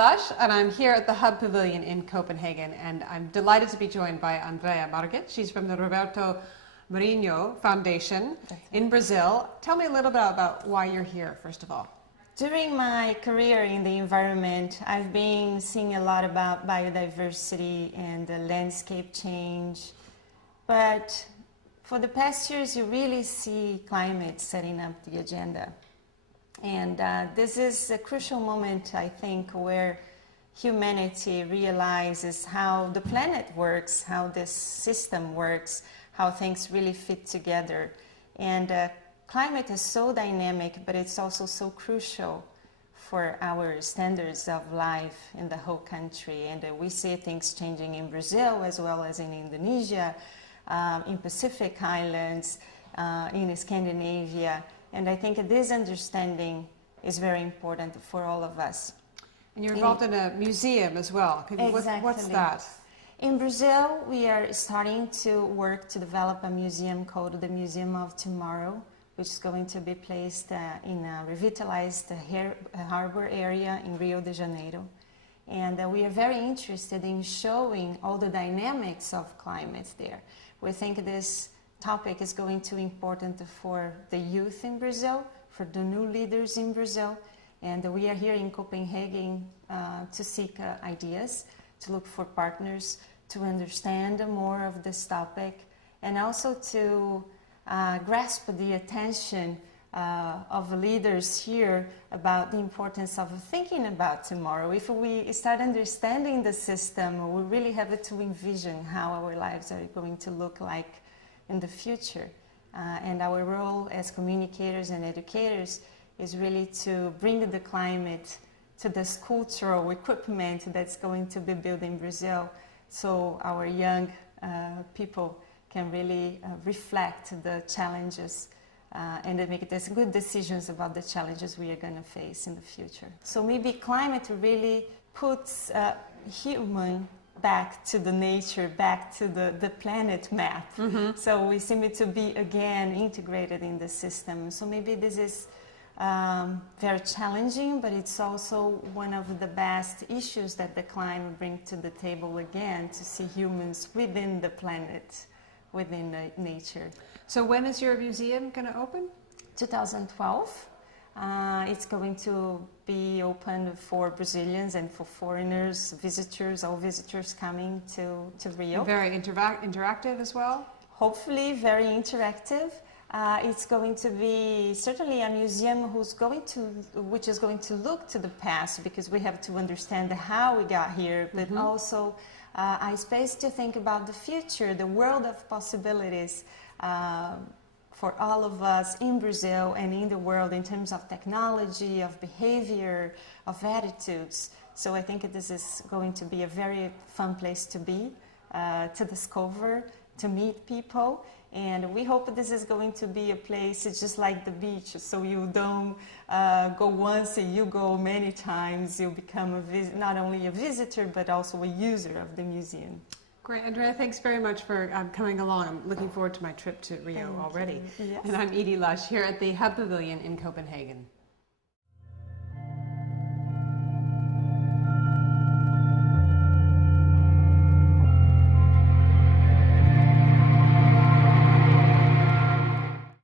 Lush, and I'm here at the Hub Pavilion in Copenhagen, and I'm delighted to be joined by Andrea Margit. She's from the Roberto Marinho Foundation in Brazil. Tell me a little bit about why you're here, first of all. During my career in the environment, I've been seeing a lot about biodiversity and the landscape change, but for the past years you really see climate setting up the agenda. And this is a crucial moment, I think, where humanity realizes how the planet works, how this system works, how things really fit together. And climate is so dynamic, but it's also so crucial for our standards of life in the whole country. And we see things changing in Brazil as well as in Indonesia, in Pacific Islands, in Scandinavia. And I think this understanding is very important for all of us. And you're involved in a museum as well. Exactly. What's that? In Brazil, we are starting to work to develop a museum called the Museum of Tomorrow, which is going to be placed in a revitalized harbor area in Rio de Janeiro. And we are very interested in showing all the dynamics of climate there. We think this topic is going to be important for the youth in Brazil, for the new leaders in Brazil, and we are here in Copenhagen to seek ideas, to look for partners, to understand more of this topic, and also to grasp the attention of leaders here about the importance of thinking about tomorrow. If we start understanding the system, we really have to envision how our lives are going to look like in the future. And our role as communicators and educators is really to bring the climate to this cultural equipment that's going to be built in Brazil, so our young people can really reflect the challenges and make good decisions about the challenges we are going to face in the future. So maybe climate really puts human back to the nature, back to the planet map. Mm-hmm. So we seem to be again integrated in the system. So maybe this is very challenging, but it's also one of the best issues that the climate brings to the table again, to see humans within the planet, within the nature. So when is your museum going to open? 2012. It's going to be open for Brazilians and for foreigners, visitors, all visitors coming to Rio. Very interactive as well? Hopefully very interactive. It's going to be certainly a museum which is going to look to the past, because we have to understand how we got here, but mm-hmm. also a space to think about the future, the world of possibilities for all of us in Brazil and in the world in terms of technology, of behavior, of attitudes. So I think this is going to be a very fun place to be, to discover, to meet people. And we hope this is going to be a place just like the beach, so you don't go once, you go many times. You become not only a visitor, but also a user of the museum. Great, Andrea, thanks very much for coming along. I'm looking forward to my trip to Rio already. Yes. And I'm Edie Lush here at the Hub Pavilion in Copenhagen.